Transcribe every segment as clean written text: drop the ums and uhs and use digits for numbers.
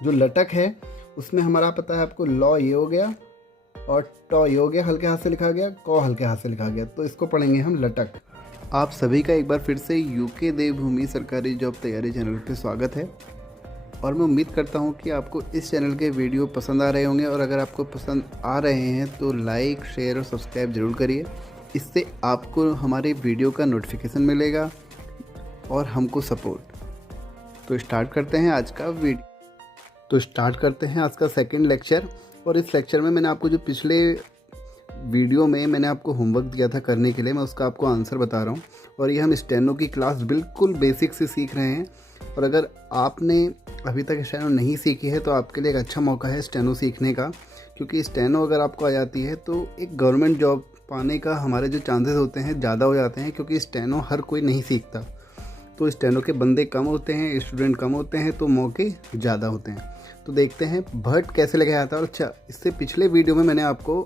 जो लटक है उसमें हमारा पता है आपको लॉ ये हो गया और टॉ ये हो गया, हल्के हाथ से लिखा गया, कॉ हल्के हाथ से लिखा गया, तो इसको पढ़ेंगे हम लटक। आप सभी का एक बार फिर से यूके देवभूमि सरकारी जॉब तैयारी चैनल पे स्वागत है और मैं उम्मीद करता हूँ कि आपको इस चैनल के वीडियो पसंद आ रहे होंगे और अगर आपको पसंद आ रहे हैं तो लाइक, शेयर और सब्सक्राइब ज़रूर करिए। इससे आपको हमारे वीडियो का नोटिफिकेशन मिलेगा और हमको सपोर्ट। तो स्टार्ट करते हैं आज का सेकंड लेक्चर। और इस लेक्चर में मैंने आपको जो पिछले वीडियो में मैंने आपको होमवर्क दिया था करने के लिए, मैं उसका आपको आंसर बता रहा हूँ। और ये हम स्टेनो की क्लास बिल्कुल बेसिक से सीख रहे हैं और अगर आपने अभी तक स्टेनो नहीं सीखी है तो आपके लिए एक अच्छा मौका है स्टेनो सीखने का, क्योंकि स्टेनो अगर आपको आ जाती है तो एक गवर्नमेंट जॉब पाने का हमारे जो चांसेस होते हैं ज़्यादा हो जाते हैं, क्योंकि स्टेनो हर कोई नहीं सीखता। तो स्टेनो के बंदे कम होते हैं, स्टूडेंट कम होते हैं, तो मौके ज़्यादा होते हैं। तो देखते हैं भट्ट कैसे लगाया था। और अच्छा, इससे पिछले वीडियो में मैंने आपको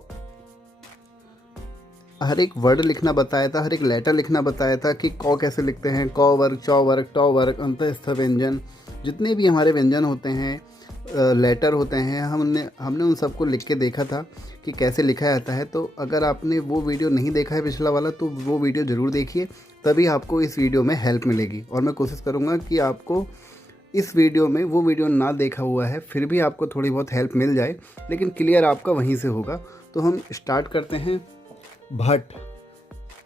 हर एक वर्ड लिखना बताया था, हर एक लेटर लिखना बताया था कि कौ कैसे लिखते हैं, कौ वर्ग, चौ वर्ग, टौ वर्ग, अंतस्थ व्यंजन, जितने भी हमारे व्यंजन होते हैं, लेटर होते हैं, हमने उन सबको लिख के देखा था कि कैसे लिखा जाता है। तो अगर आपने वो वीडियो नहीं देखा है पिछला वाला तो वो वीडियो ज़रूर देखिए, तभी आपको इस वीडियो में हेल्प मिलेगी। और मैं कोशिश करूँगा कि आपको इस वीडियो में वो वीडियो ना देखा हुआ है फिर भी आपको थोड़ी बहुत हेल्प मिल जाए, लेकिन क्लियर आपका वहीं से होगा। तो हम स्टार्ट करते हैं। भट्ट,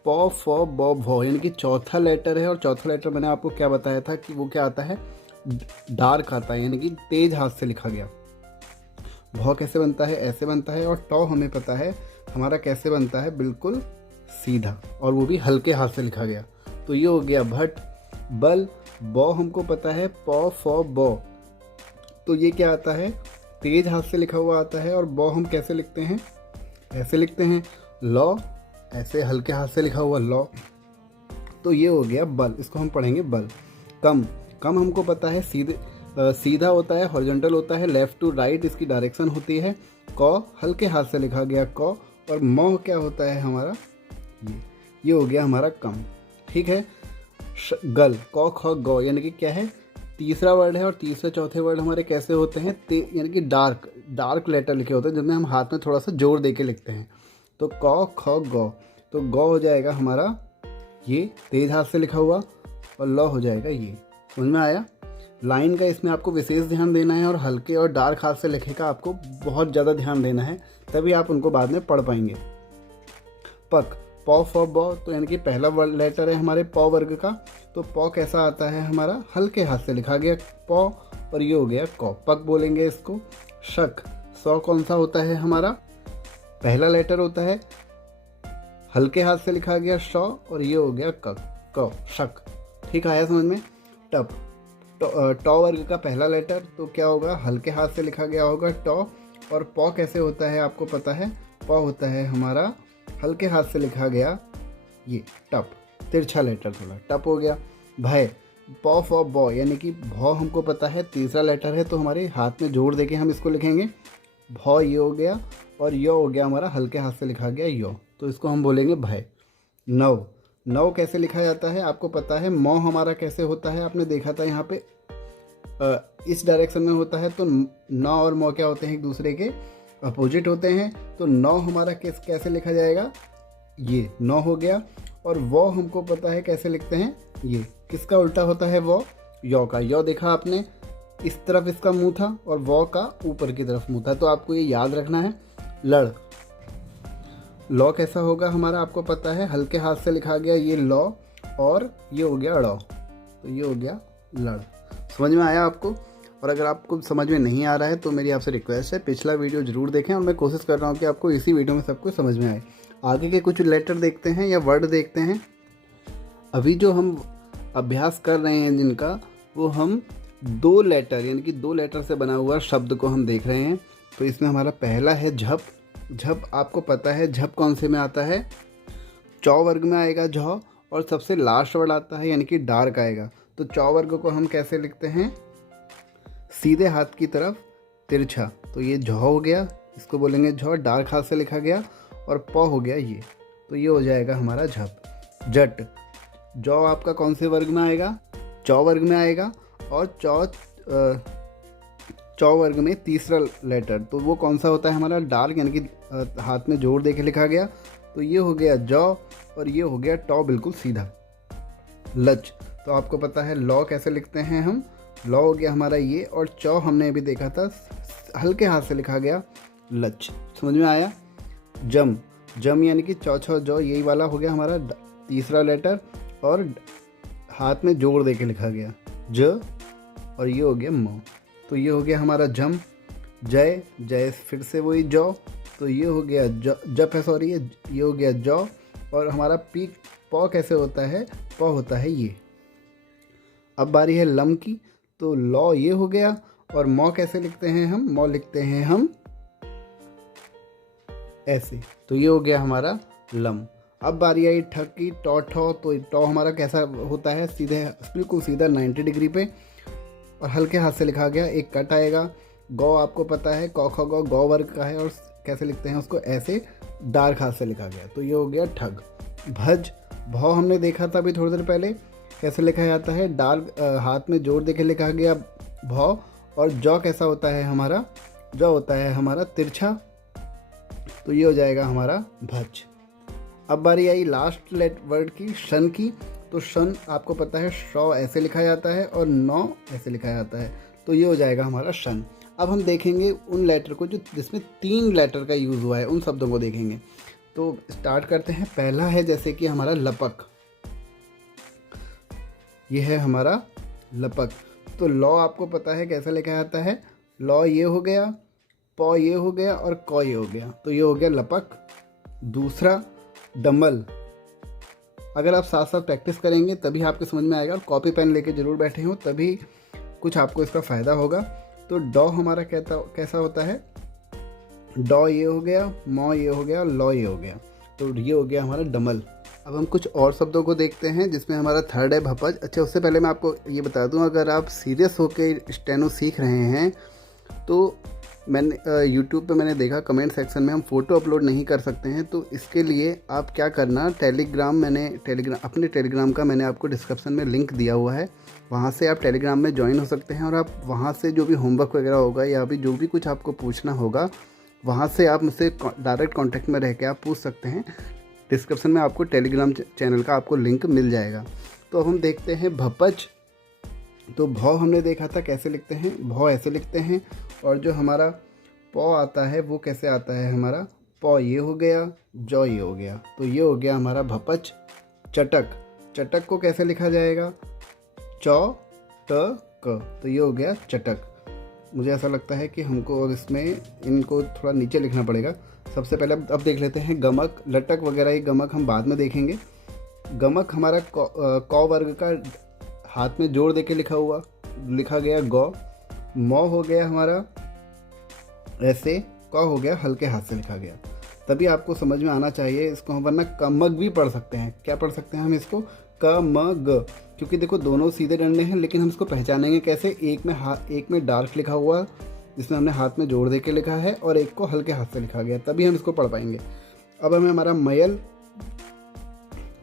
पौ फौ बौ भौ, यानी कि चौथा लेटर है और चौथा लेटर मैंने आपको क्या बताया था कि वो क्या आता है, डार्क आता है, यानी कि तेज हाथ से लिखा गया। भौ कैसे बनता है, ऐसे बनता है। और टौ हमें पता है हमारा कैसे बनता है, बिल्कुल सीधा, और वो भी हल्के हाथ से लिखा गया। तो ये हो गया भट्ट। बल, बौ हमको पता है पौ फौ बौ, तो ये क्या आता है, तेज हाथ से लिखा हुआ आता है। और बौ हम कैसे लिखते हैं, ऐसे लिखते हैं। लौ, ऐसे हल्के हाथ से लिखा हुआ लौ, तो ये हो गया बल, इसको हम पढ़ेंगे बल। कम, कम हमको पता है सीधा होता है, हॉरिजॉन्टल होता है, लेफ्ट टू राइट इसकी डायरेक्शन होती है। कौ हल्के हाथ से लिखा गया कौ। और मौ क्या होता है हमारा, ये हो गया हमारा कम, ठीक है। गल, कौ ख गौ, यानी कि क्या है, तीसरा वर्ड है और तीसरे चौथे वर्ड हमारे कैसे होते हैं, यानी कि डार्क लेटर लिखे होते हैं जिनमें हम हाथ में थोड़ा सा जोर दे के लिखते हैं। तो कौ ख गौ, तो गौ हो जाएगा हमारा ये तेज हाथ से लिखा हुआ और लौ हो जाएगा ये। समझ में आया। लाइन का इसमें आपको विशेष ध्यान देना है और हल्के और डार्क हाथ से लिखे का आपको बहुत ज़्यादा ध्यान देना है, तभी आप उनको बाद में पढ़ पाएंगे। पक, पौ फौ बौ, तो यानी कि पहला वर्ड लेटर है हमारे पौ वर्ग का, तो पौ कैसा आता है हमारा, हल्के हाथ से लिखा गया पौ, और ये हो गया कौ, पक बोलेंगे इसको। शक, सौ कौन सा होता है हमारा, पहला लेटर होता है, हल्के हाथ से लिखा गया शौ, और ये हो गया कौ, शक, ठीक आया समझ में। टप, टॉ वर्ग का पहला लेटर, तो क्या होगा, हल्के हाथ से लिखा गया होगा टॉ। और पौ कैसे होता है आपको पता है, पौ होता है हमारा हल्के हाथ से लिखा गया ये टप, तिरछा लेटर थोड़ा, टप हो गया। भय, पौ फौ बौ, यानी कि भौ हमको पता है तीसरा लेटर है, तो हमारे हाथ में जोड़ देके हम इसको लिखेंगे भौ, ये हो गया। और यो हो गया हमारा हल्के हाथ से लिखा गया यो, तो इसको हम बोलेंगे भय। नव, नव कैसे लिखा जाता है आपको पता है। मौ हमारा कैसे होता है, आपने देखा था यहाँ पे इस डायरेक्शन में होता है, तो नौ और मौ क्या होते हैं, एक दूसरे के अपोजिट होते हैं। तो नौ हमारा कैसे लिखा जाएगा, ये नौ हो गया। और वो हमको पता है कैसे लिखते हैं, ये किसका उल्टा होता है, वो यौ का। यौ देखा आपने, इस तरफ इसका मुंह था और वो का ऊपर की तरफ मुंह था, तो आपको ये याद रखना है। लड़, लौ कैसा होगा हमारा आपको पता है, हल्के हाथ से लिखा गया ये लौ, और ये हो गया ड़ौ, तो ये हो गया लड़। समझ में आया आपको। और अगर आपको समझ में नहीं आ रहा है तो मेरी आपसे रिक्वेस्ट है पिछला वीडियो ज़रूर देखें, और मैं कोशिश कर रहा हूँ कि आपको इसी वीडियो में सब कुछ समझ में आए। आगे के कुछ लेटर देखते हैं या वर्ड देखते हैं। अभी जो हम अभ्यास कर रहे हैं जिनका, वो हम दो लेटर, यानी कि दो लेटर से बना हुआ शब्द को हम देख रहे हैं। तो इसमें हमारा पहला है झप। झप आपको पता है झप कौन से में आता है, चौ वर्ग में आएगा झौ, और सबसे लास्ट वर्ड आता है यानी कि डार्क आएगा। तो चौ वर्ग को हम कैसे लिखते हैं, सीधे हाथ की तरफ तिरछा, तो ये झौ हो गया, इसको बोलेंगे झौ, डार्क हाथ से लिखा गया। और प हो गया ये, तो ये हो जाएगा हमारा झप। जट, जौ आपका कौन से वर्ग में आएगा, चौ वर्ग में आएगा। और चौ वर्ग में तीसरा लेटर, तो वो कौन सा होता है हमारा? डार्क, यानी कि हाथ में जोड़ दे के लिखा गया। तो ये हो गया जौ और ये हो गया टॉ, बिल्कुल सीधा। लच, तो आपको पता है लॉ कैसे लिखते हैं हम? लॉ हो गया हमारा ये, और चौ हमने अभी देखा था हल्के हाथ से लिखा गया लच। समझ में आया? जम, जम यानी कि चौ छौ जौ, यही वाला हो गया हमारा तीसरा लेटर, और हाथ में जोड़ दे के लिखा गया ज, और ये हो गया म। तो ये हो गया हमारा जम। जय, जय फिर से वही जौ, तो ये हो गया जप है, सॉरी, ये हो गया जौ। और हमारा पी पौ कैसे होता है? पौ होता है ये। अब बारी है लम की, तो लॉ ये हो गया, और मौ कैसे लिखते हैं हम? मौ लिखते हैं हम ऐसे, तो ये हो गया हमारा लम। अब बारी आई ठक की, टॉ ठौ, तो टॉ हमारा कैसा होता है? सीधे, बिल्कुल सीधा 90 डिग्री पे, और हल्के हाथ से लिखा गया, एक कट आएगा। गौ आपको पता है, कौ ख गौ, गौ वर्ग का है, और कैसे लिखते हैं उसको? ऐसे डार्क हाथ से लिखा गया, तो ये हो गया ठग। भज, भौ हमने देखा था अभी थोड़ी देर पहले, कैसे लिखा जाता है? डार्क हाथ में जोड़ देके लिखा गया भौ। और जौ कैसा होता है हमारा? जौ होता है हमारा तिरछा, तो ये हो जाएगा हमारा भज। अब बारी आई लास्ट वर्ड की, शन की, तो शन आपको पता है शौ ऐसे लिखा जाता है और नौ ऐसे लिखा जाता है, तो ये हो जाएगा हमारा शन। अब हम देखेंगे उन लेटर को जो जिसमें 3 लेटर का यूज़ हुआ है, उन शब्दों को देखेंगे। तो स्टार्ट करते हैं। पहला है जैसे कि हमारा लपक, ये है हमारा लपक। तो लॉ आपको पता है कैसे लिखा जाता है? लॉ ये हो गया, पौ ये हो गया, और कौ ये हो गया, तो ये हो गया लपक। दूसरा डमल, अगर आप साथ साथ प्रैक्टिस करेंगे तभी आपको समझ में आएगा, और कॉपी पेन लेके ज़रूर बैठे हो तभी कुछ आपको इसका फ़ायदा होगा। तो डॉ हमारा कैसा होता है? डॉ ये हो गया, मौ ये हो गया, लॉ ये हो गया, तो ये हो गया हमारा डमल। अब हम कुछ और शब्दों को देखते हैं जिसमें हमारा थर्ड है भपज। अच्छा, उससे पहले मैं आपको ये बता दूं, अगर आप सीरियस होकर स्टेनो सीख रहे हैं तो मैंने यूट्यूब पे मैंने देखा कमेंट सेक्शन में हम फ़ोटो अपलोड नहीं कर सकते हैं, तो इसके लिए आप क्या करना, अपने टेलीग्राम का मैंने आपको डिस्क्रिप्शन में लिंक दिया हुआ है, वहाँ से आप टेलीग्राम में ज्वाइन हो सकते हैं, और आप वहाँ से जो भी होमवर्क वगैरह होगा या भी जो भी कुछ आपको पूछना होगा, वहाँ से आप मुझसे डायरेक्ट कॉन्टैक्ट में रह के आप पूछ सकते हैं। डिस्क्रिप्शन में आपको टेलीग्राम चैनल का आपको लिंक मिल जाएगा। तो अब हम देखते हैं भपज। तो भौ हमने देखा था कैसे लिखते हैं, भौ ऐसे लिखते हैं, और जो हमारा पौ आता है वो कैसे आता है हमारा? पौ ये हो गया, जौ ये हो गया, तो ये हो गया हमारा भपज। चटक, चटक को कैसे लिखा जाएगा? चौ ट क, तो ये हो गया चटक। मुझे ऐसा लगता है कि हमको और इसमें इनको थोड़ा नीचे लिखना पड़ेगा। सबसे पहले अब देख लेते हैं गमक, लटक वगैरह, ये गमक हम बाद में देखेंगे। गमक हमारा कौ वर्ग का, हाथ में जोड़ दे के लिखा गया गौ। मौ हो गया हमारा ऐसे, कौ हो गया हल्के हाथ से लिखा गया, तभी आपको समझ में आना चाहिए इसको हम, वरना कमक भी पढ़ सकते हैं। क्या पढ़ सकते हैं हम इसको? क म ग, क्योंकि देखो दोनों सीधे डंडे हैं, लेकिन हम इसको पहचानेंगे कैसे? एक में डार्क लिखा हुआ जिसमें हमने हाथ में जोड़ दे के लिखा है, और एक को हल्के हाथ से लिखा गया, तभी हम इसको पढ़ पाएंगे। अब हमें हमारा मयल,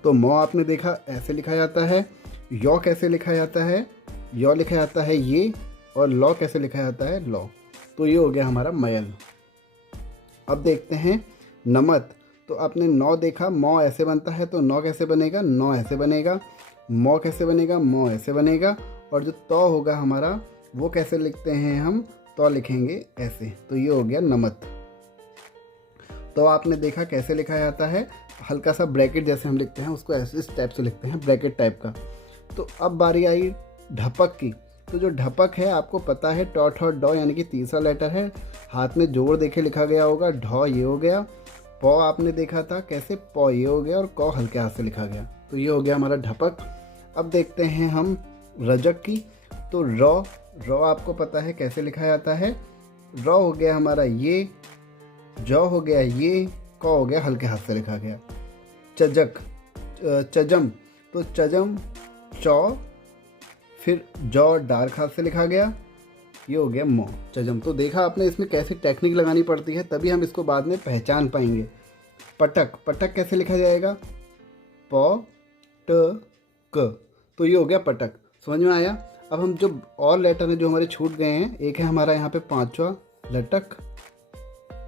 तो मौ आपने देखा ऐसे लिखा जाता है। यौ कैसे लिखा जाता है? यौ लिखा जाता है ये, और लॉ कैसे लिखा जाता है? लॉ, तो ये हो गया हमारा मयल। अब देखते हैं नमत। तो आपने नौ देखा, मौ ऐसे बनता है, तो नौ कैसे बनेगा? नौ ऐसे बनेगा। मौ कैसे बनेगा? मौ ऐसे बनेगा। और जो तौ होगा हमारा, वो कैसे लिखते हैं हम? तौ लिखेंगे ऐसे, तो ये हो गया नमत। तो आपने देखा कैसे लिखा जाता है, हल्का सा ब्रैकेट जैसे हम लिखते हैं उसको ऐसे इस टाइप से लिखते हैं, ब्रैकेट टाइप का। तो अब बारी आई ढपक की। तो जो ढपक है आपको पता है टॉ ठॉ डॉ, यानी कि तीसरा लेटर है, हाथ में जोड़ देखे लिखा गया होगा। ढॉ ये हो गया, पौ आपने देखा था कैसे, पौ ये हो गया, और कौ हल्के हाथ से लिखा गया, तो ये हो गया हमारा ढपक। अब देखते हैं हम रजक की। तो रॉ आपको पता है कैसे लिखा जाता है? रॉ हो गया हमारा ये, जौ हो गया ये, कौ हो गया हल्के हाथ से लिखा गया। चजक, चजम, तो चजम चौ, फिर जौ डार्क हाथ से लिखा गया, ये हो गया मौ, चजम। तो देखा आपने इसमें कैसे टेक्निक लगानी पड़ती है, तभी हम इसको बाद में पहचान पाएंगे। पटक, पटक कैसे लिखा जाएगा? पौ ट क, तो ये हो गया पटक। समझ में आया? अब हम जो और लेटर हैं जो हमारे छूट गए हैं, एक है हमारा यहाँ पे 5वां लटक,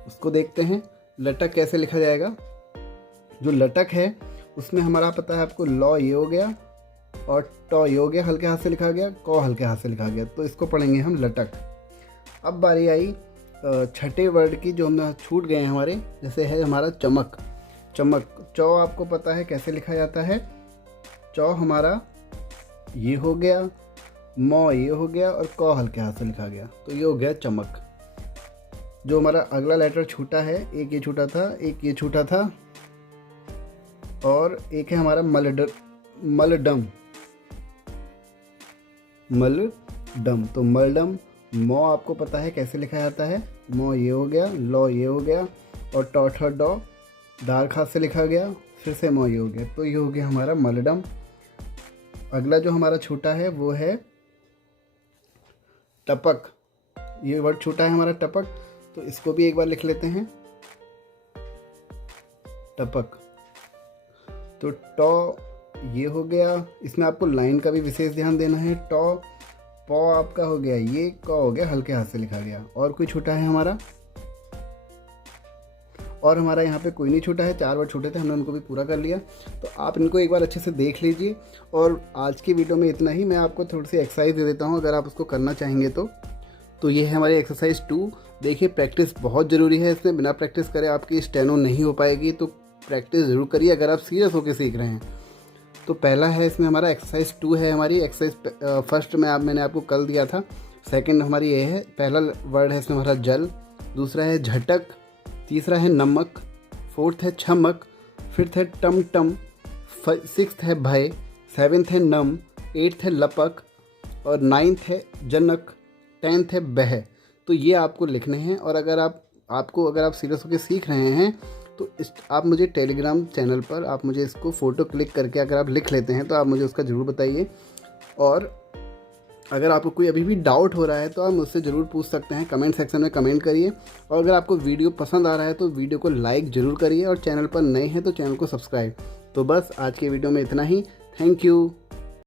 उसको देखते हैं। लटक कैसे लिखा जाएगा। जो लटक है उसमें हमारा पता है आपको, लॉ ये हो गया और टॉ ये हो गया, हल्के हाथ से लिखा गया, कॉ हल्के हाथ से लिखा गया, तो इसको पढ़ेंगे हम लटक। अब बारी आई छठे वर्ड की जो हम छूट गए हैं हमारे, जैसे है हमारा चमक। चमक, चौ आपको पता है कैसे लिखा जाता है। चौ हमारा ये हो गया, मौ ये हो गया और कौ हल्के हाथ से लिखा गया, तो ये हो गया चमक। जो हमारा अगला लेटर छूटा है, एक ये छूटा था, एक ये छूटा था और एक है हमारा मलडम। मलडम, तो मलडम। मौ आपको पता है कैसे लिखा जाता है। मौ ये हो गया, लॉ ये हो गया और टॉ डॉ डार्क हाथ से लिखा गया, फिर से मौ ये हो गया, तो ये हो गया हमारा मलडम। अगला जो हमारा छूटा है वो है टपक। ये वर्ड छूटा है हमारा टपक, तो इसको भी एक बार लिख लेते हैं, टपक। तो टॉ ये हो गया, इसमें आपको लाइन का भी विशेष ध्यान देना है। टॉ, पॉ आपका हो गया ये, कॉ हो गया हल्के हाथ से लिखा गया। और कोई छूटा है हमारा? और हमारा यहाँ पे कोई नहीं छूटा है, 4 वर्ड छूटे थे, हमने उनको भी पूरा कर लिया। तो आप इनको एक बार अच्छे से देख लीजिए। और आज की वीडियो में इतना ही। मैं आपको थोड़ी सी एक्सरसाइज दे देता हूँ अगर आप उसको करना चाहेंगे तो ये है हमारी एक्सरसाइज 2। देखिए प्रैक्टिस बहुत ज़रूरी है इसमें, बिना प्रैक्टिस करे आपकी स्टेनो नहीं हो पाएगी, तो प्रैक्टिस ज़रूर करिए अगर आप सीरियस होकर सीख रहे हैं। तो पहला है इसमें हमारा एक्सरसाइज 2 है हमारी। एक्सरसाइज फर्स्ट में मैंने आपको कल दिया था। सेकंड हमारी ये है, पहला वर्ड है इसमें हमारा जल, दूसरा है झटक, तीसरा है नमक, फोर्थ है छमक, फिफ्थ है टम टम, सिक्स्थ है भय, सेवेंथ है नम, एट्थ है लपक और नाइन्थ है जनक, 10th है बह। तो ये आपको लिखने हैं। और अगर आप सीरियस होकर सीख रहे हैं तो आप मुझे टेलीग्राम चैनल पर आप मुझे इसको फ़ोटो क्लिक करके अगर आप लिख लेते हैं तो आप मुझे उसका ज़रूर बताइए। और अगर आपको कोई अभी भी डाउट हो रहा है तो आप मुझसे ज़रूर पूछ सकते हैं, कमेंट सेक्शन में कमेंट करिए। और अगर आपको वीडियो पसंद आ रहा है तो वीडियो को लाइक ज़रूर करिए और चैनल पर नए हैं तो चैनल को सब्सक्राइब। तो बस आज के वीडियो में इतना ही। Thank you.